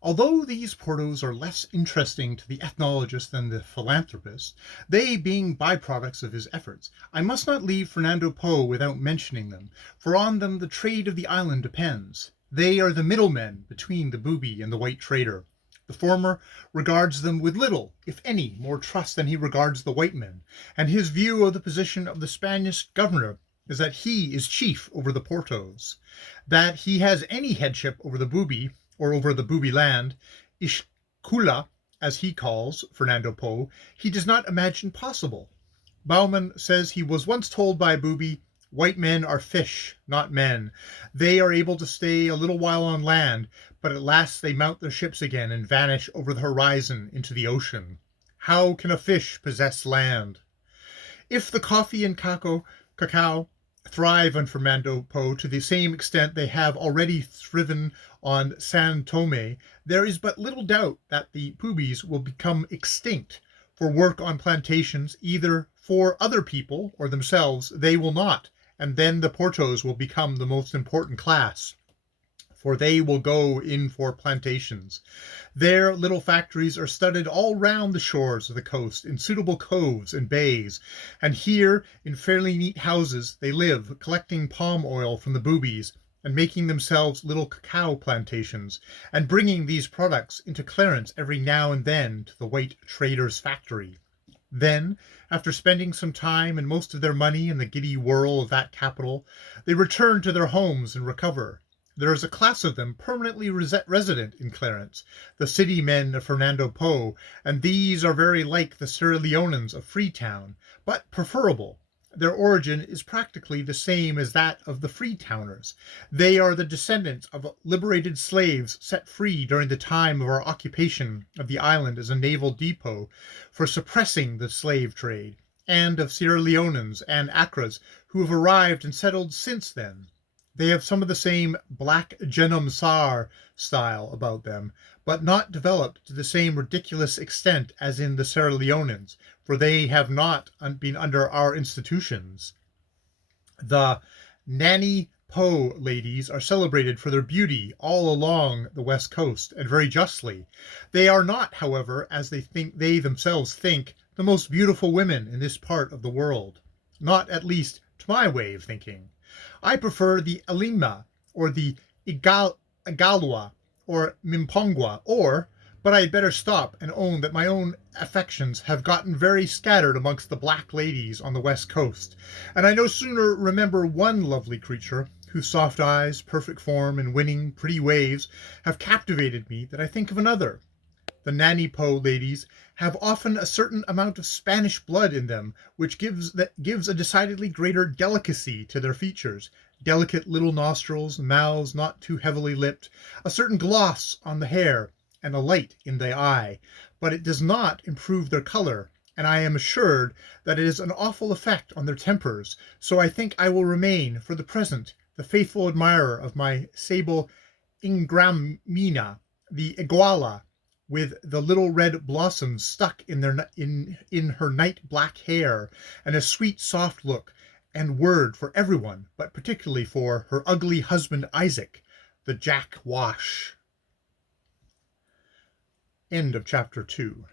Although these portos are less interesting to the ethnologist than the philanthropist, they being byproducts of his efforts, I must not leave Fernando Po without mentioning them, for on them the trade of the island depends. They are the middlemen between the booby and the white trader. The former regards them with little, if any, more trust than he regards the white men, and his view of the position of the Spanish governor is that he is chief over the portos. That he has any headship over the booby, or over the booby land, Ishkula, as he calls Fernando Po, he does not imagine possible. Baumann says he was once told by a booby, "White men are fish, not men. They are able to stay a little while on land, but at last they mount their ships again and vanish over the horizon into the ocean. How can a fish possess land?" If the coffee and cacao thrive on Fernando Po to the same extent they have already thriven on San Tome, there is but little doubt that the boobies will become extinct. For work on plantations, either for other people or themselves, they will not, and then the portos will become the most important class, for they will go in for plantations. Their little factories are studded all round the shores of the coast in suitable coves and bays, and here in fairly neat houses they live, collecting palm oil from the boobies and making themselves little cacao plantations, and bringing these products into Clarence every now and then to the white trader's factory. Then, after spending some time and most of their money in the giddy whirl of that capital, they return to their homes and recover. There is a class of them permanently resident in Clarence, the city men of Fernando Po, and these are very like the Sierra Leonans of Freetown, but preferable. Their origin is practically the same as that of the Freetowners. They are the descendants of liberated slaves set free during the time of our occupation of the island as a naval depot for suppressing the slave trade, and of Sierra Leonans and Accras who have arrived and settled since then. They have some of the same black Genum Sar style about them, but not developed to the same ridiculous extent as in the Sierra Leonans, for they have not been under our institutions. The Nanny Po ladies are celebrated for their beauty all along the west coast, and very justly. They are not, however, as they themselves think, the most beautiful women in this part of the world. Not, at least, to my way of thinking. I prefer the Alima, or the Igalwa, or Mimpongwa, but I had better stop and own that my own affections have gotten very scattered amongst the black ladies on the west coast, and I no sooner remember one lovely creature, whose soft eyes, perfect form, and winning, pretty ways have captivated me, that I think of another. The Nanny Po ladies have often a certain amount of Spanish blood in them, which gives a decidedly greater delicacy to their features, delicate little nostrils, mouths not too heavily lipped, a certain gloss on the hair, and a light in the eye, but it does not improve their color, and I am assured that it is an awful effect on their tempers, so I think I will remain, for the present, the faithful admirer of my sable Ingramina, the Iguala, with the little red blossoms stuck in her night black hair, and a sweet soft look and word for everyone, but particularly for her ugly husband Isaac, the Jack Wash. End of chapter 2.